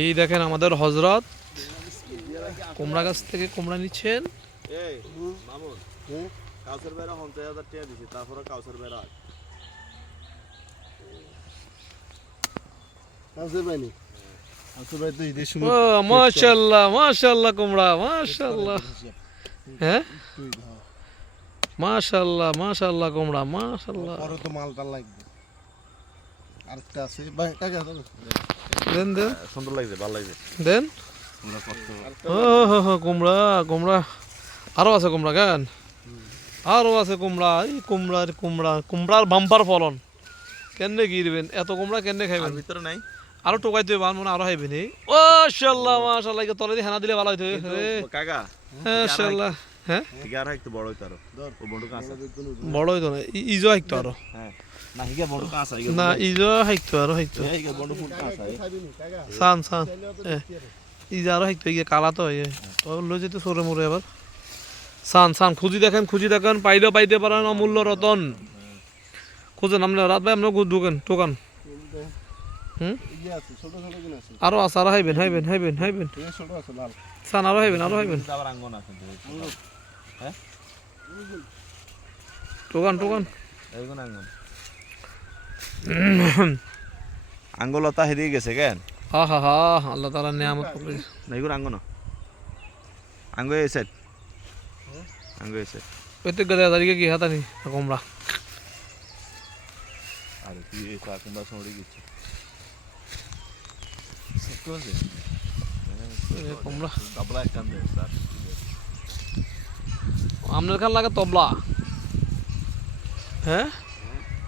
এই দেখেন আমাদের হযরত কুমড়া গাছ থেকে কুমড়া নিচ্ছেন। এই মামুন কাউসার বেড়া 50,000 টাকা দিছি, তারপরে কাউসার বেড়া কাউসার বাইনি কাউসার বাই তো ঈদের সময়। ও মাশাআল্লাহ মাশাআল্লাহ কুমড়া মাশাআল্লাহ। হ্যাঁ মাশাআল্লাহ মাশাআল্লাহ কুমড়া মাশাআল্লাহ। পরে তো মালটা লাগবে। আরেকটা আছে ভাই, টাকা দাও। দেন দেন, সুন্দর লাগছে, ভালো লাগছে। দেন। আমরা কষ্ট ও হো হো কুমড়া কুমড়া আরো আছে কুমড়া কেন, আরো আছে কুমড়া। এই কুমড়ার কুমড়া কুমড়ার বাম্পার ফলন। কেনে কি দিবেন এত কুমড়া, কেনে খাইবেন? ভিতরে নাই আরো টোকাই দিবে বান মনে আরো খাইবেন। মাশাআল্লাহ মাশাআল্লাহ, তলে দিয়ে হানা দিলে ভালো হইতো রে কাকা। মাশাআল্লাহ। হ্ঁ ঠিক আর একটু বড় হইতো আরো। ও বড় কাঁচা বড় হইতো না, ইজো হাইতো আরো। হ্যাঁ না হিগা বড় কাঁচা না ইজো হাইতো আরো হাইতো। হিগা বড় ফুল কাঁচা। সান সান ইজা আরো হাইতো, ইয়ে কালা তো ইয়ে ও লই যেতে সরে মরে আবার। সান সান খুঁজি দেখেন পাইলেও পাইতে পারেন অমূল্য রতন। খুঁজেন আপনি রাত ভাই আপনার ঢুকেন টোকান। আরো আছে, আরো হাইবেন সান, আরো হাইবেন টোকান আঙ্গুলতা হেরিয়ে গেছে কেন? হা হা হা, আল্লাহ তাআলা নিয়ামত করে। না এগুলো আঙ্গুল না, আঙ্গুল এসে আঙ্গুল এসে প্রত্যেক গাদা তারিখে কি হাতানি কুমড়া। আর কি কুমড়া সরে গেছে কুমড়া তবলা একটা দে স্যার। আপনার কান লাগে তবলা? হ্যাঁ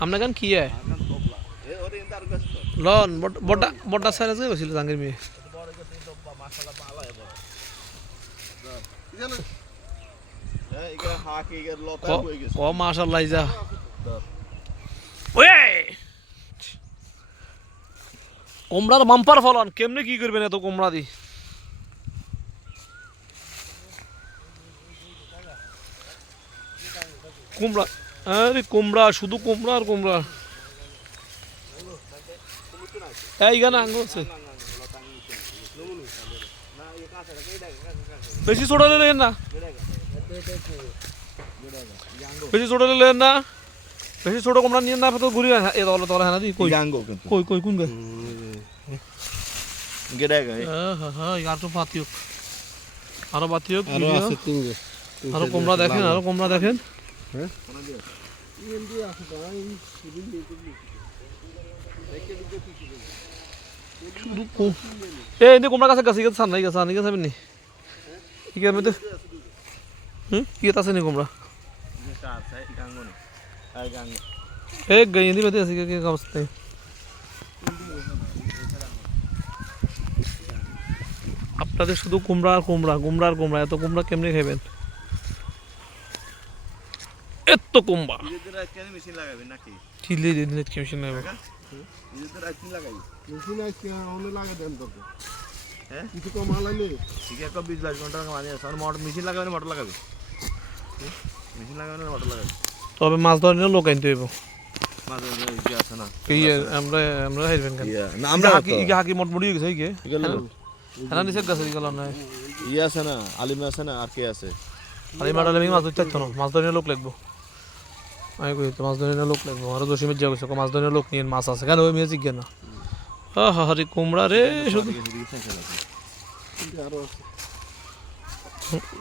আপনার কান কি হয় তবলা এ ওরে ইন্টার গস্ত লন বড় বড় সাইজ আছে বছিল জাঙ্গির মেয়ে। বড় কিন্তু মাশাআল্লাহ ভালো হয় বড়। জানো এই এগুলা হাকি এর লতা হয়ে গেছে। ও মাশাআল্লাহ ইজা ওয়ে কুমড়ার বাম্পার ফলন। কেমনে কি করবেন এত কুমড়া দি? কুমড়া, আরে কুমড়া শুধু কুমড়া আর কুমড়া। এইখানে আঙ্গুর আছে, বেশি ছোট নিলেন না, বেশি ছোট নিলেন না, বেশি ছোট কুমড়া নিয়ে না তো ঘুরি এ তলে তলে হানা দি। কই আঙ্গুল কিন্তু কই কই কোন গায় গেডা গায়। হ্যাঁ হ্যাঁ আর তো পাতিওক, আরো পাতিওক, আরো আছে তিন গে। আরো কুমড়া দেখেন, আরো কুমড়া দেখেন। হ্যাঁ এই নি কুমড়া গাছে গাছি গেছে নাই গাছ আনি গেছে নি কি এর মধ্যে কি আছে নি কুমড়া এক গাই নি মধ্যে আছে কি অবস্থা? আপনাদের শুধু কুমড়া আর কুমড়া এত কুমড়া কেমনে খাবেন? এত কুমড়া মেশিন লাগাবেন নাকি? চিল্লি দিলে কি মেশিন লাগাবে? নিজেদের আইসি লাগাই মেশিন আইসি অন্য লাগা দেন তো। হ্যাঁ কিছু কম আলাইলে ঠিক আছে 20-22 ঘন্টা মানে আছে। আর মোটর মেশিন লাগাবেন, মোটর লাগাবে, মেশিন লাগাবেন মোটর লাগাবে। তবে মাছ ধরার লোক আনতে হইব। মাছ কি আছে না এই আমরা হাইবেন কেন না? আমরা হাকি মোট মুড়ি গেছে কি হ্যাঁ নিচে গাছে গেল না ইয়ে আছে না, আলিম আছে না, আর কে আছে? আরে মাডালে মাছ ধরতে তো না, মাছ ধরার লোক লাগবো। আমি কই তো মাছ ধরার লোক লাগবো। আর জসিমের যা কইছে মাছ ধরার লোক নিয়ে মাছ আছে কেন? ওই মেয়ে জিজ্ঞাসা না। হা হরি কুমড়া রে শুধু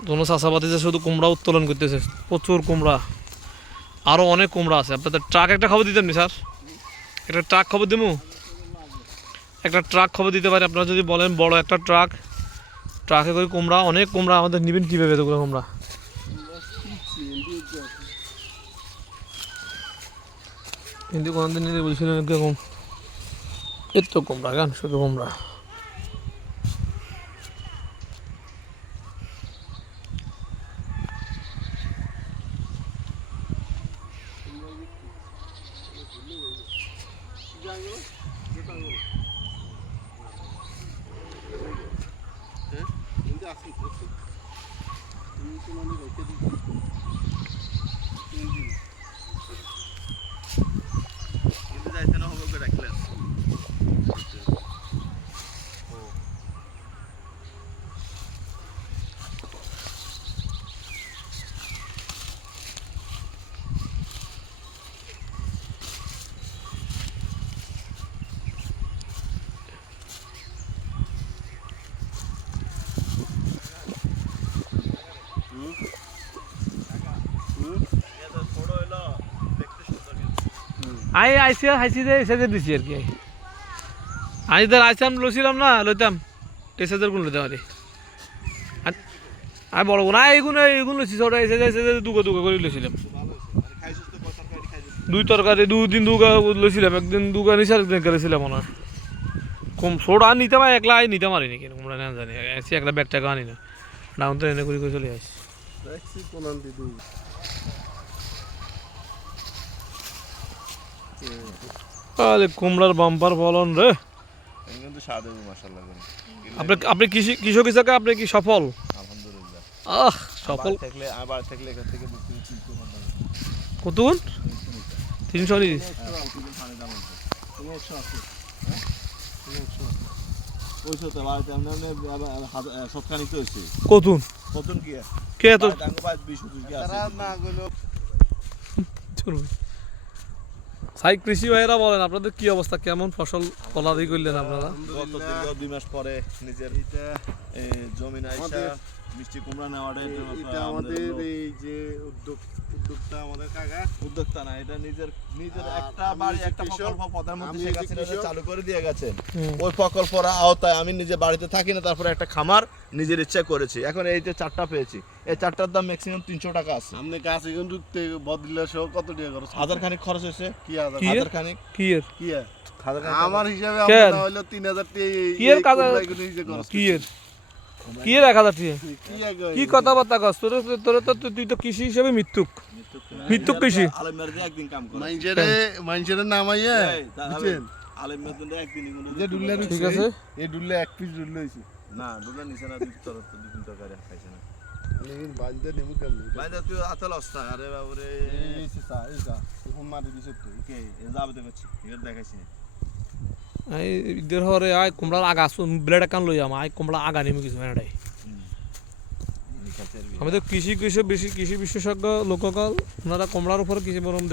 কোনো চাষাবাদী যে শুধু কুমড়া উত্তোলন করতেছে, প্রচুর কুমড়া, আরো অনেক কুমড়া আছে। আপনাদের ট্রাক একটা খবর দিতেন নি স্যার? একটা ট্রাক খবর দেবো, একটা ট্রাক খবর দিতে পারি আপনারা যদি বলেন বড় একটা ট্রাক, ট্রাকে করে কুমড়া, অনেক কুমড়া আমাদের নিবেন কীভাবে এতগুলো কুমড়া? কিন্তু কোনদিন নিলে বলছিলেন এরকম এত কুমড়া গান শুধু কুমড়া। কিন্তু যাইতে না হবে রাখলেন। আইসি যে এসে দিছি আর কি আমি তো আইসাম লইছিলাম না লইতাম এসেদের কোন লইতে পারি আমি বড় না এইগুলো লইছি ছোট এসে দুগা করে লইছিলাম দুই তরকারি দুদিন দুগা লইছিলাম একদিন দুগা নিছি একদিন করেছিলাম মনে হয় কম ছোট নিতে পারি একলা নিতে পারিনি কিন্তু তোমরা না জানি এসে একলা ব্যাগ টাকা আনি না ডাউন তো এনে করে চলে আসি আরে কুমড়ার বাম্পার ফলন রে কিন্তু স্বাদ হবে মাশাআল্লাহ করে আপনি কৃষক হিসাবে আপনি কি সফল আলহামদুলিল্লাহ সফল আবার থাকলে এখান থেকে বিক্রি 300 ঘন্টা কতগুণ 300 নি প্রতিদিন পানি দাম হচ্ছে তুমি 100 আছে তুমি 100 ওইসব তো বাড়িতে আমরা সবখানি তো হচ্ছে কতগুণ কতন কি কে তো টাঙ্গো 20 30 কি আছে তারা না গেল চলবে সাই কৃষি ভাইরা বলেন আপনাদের কি অবস্থা কেমন ফসল ফলাদি করলেন আপনারা গত দীর্ঘ 2 মাস পরে নিজের জমি আইসা মিষ্টি কুমড়া নেওয়াটা এটা আমাদের এই যে উদ্যোক্তা আমাদের কাকা উদ্যোক্তা না এটা নিজের একটা বাড়ি একটা প্রকল্প প্রধানমন্ত্রী শেখ হাসিনা চালু করে দিয়ে গেছেন ওই প্রকল্পের আওতায় আমি নিজে বাড়িতে থাকি না তারপরে একটা খামার নিজের ইচ্ছা করেছি এখন এই যে 4টা পেয়েছি এই 4টার দাম ম্যাক্সিমাম 300 টাকা আছে আপনি গাছে কিন্তু বদলে সহ কত টাকা খরচ হাজার খানিক খরচ হয়েছে কি হাজার হাজার খানিক কি এর কি হাজার আমার হিসাবে কেন? আমরা হইলো 3000 টাকা কি এর কাজ? কি এর 1000 টাকা কি কথাবার্তা কস তোর তো তুই তো কৃষি হিসেবে মৃত্যুক কৃষি আলমের যে একদিন কাম করে মাইনজেরে নামাইয়া বুঝছেন আলমের জন্য একদিনই কোনো যে ডুল্লা ঠিক আছে এই ডুল্লা এক পিস ডুল্লা হইছে না দুটো নিচে না দুই তিন তরকারি খাইছে না নেমিন বান্দে নেমু কেমনে বাইদা তুই আতল অবস্থা আরে বাবুরে এই সা ফোন মারি দিছ তো কে যাবে তো করছি এর দেখাইছি আই ইদের হরে আই কুমড়ার আগা ব্লেড কান লই আম আই কুমড়া আগা নেমে কিছু এটাই আমাদের কৃষি বিশেষজ্ঞ লোককাল ওনারা কুমড়ার উপর কৃষি বরম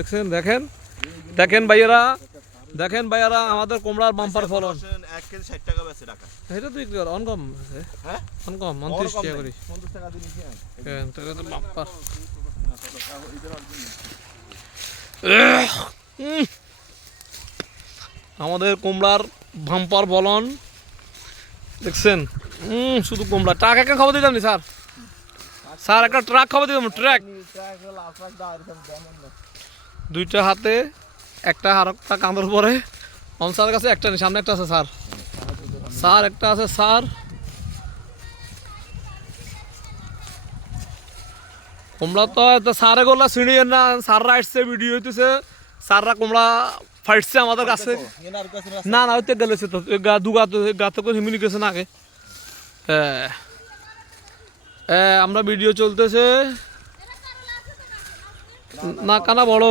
দেখেন ভাইয়ারা আমাদের কুমড়ার বাম্পার ফলন 1 কেজি 60 টাকা বেচে টাকা এটা তো একটু অনকম আছে হ্যাঁ অনকম 29 টাকা করি 50 টাকা দিয়ে নিছি কেন টাকা তো বাম্পার আমাদের কুমড়ার বাম্পার ফলন দেখছেন শুধু কুমড়া ট্রাক একটা খবর দিতাম নি স্যার একটা ট্রাক খবর দিতাম ট্রাক দুইটা হাতে একটা হারকটা কাঁধের পরে স্যারের কাছে একটা নেই সামনে একটা আছে স্যার একটা আছে স্যার কুমড়া তো স্যারে গোলা চিনি না স্যাররা আসছে ভিডিও হইতেছে স্যাররা কুমড়া ফাইটছে আমাদের কাছে না ওইতে গেলেছে তো দুগা তো হিমিনি গেছে না আগে আমরা ভিডিও চলতেছে না কানা বড়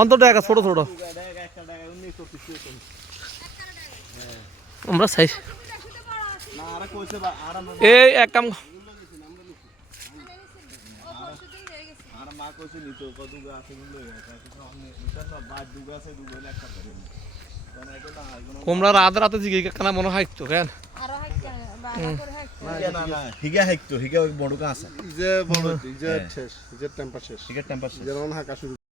অন্তর দেখা ছোট আমরা চাই এই এক কাম কুমড়া রাতে জিগে কানা মনে হয় তো কেন হিগা বড় কা আছে যে বড় যে শেষ যে টেম্পার শেষ হিগা টেম্পার যেমন হাকা শুরু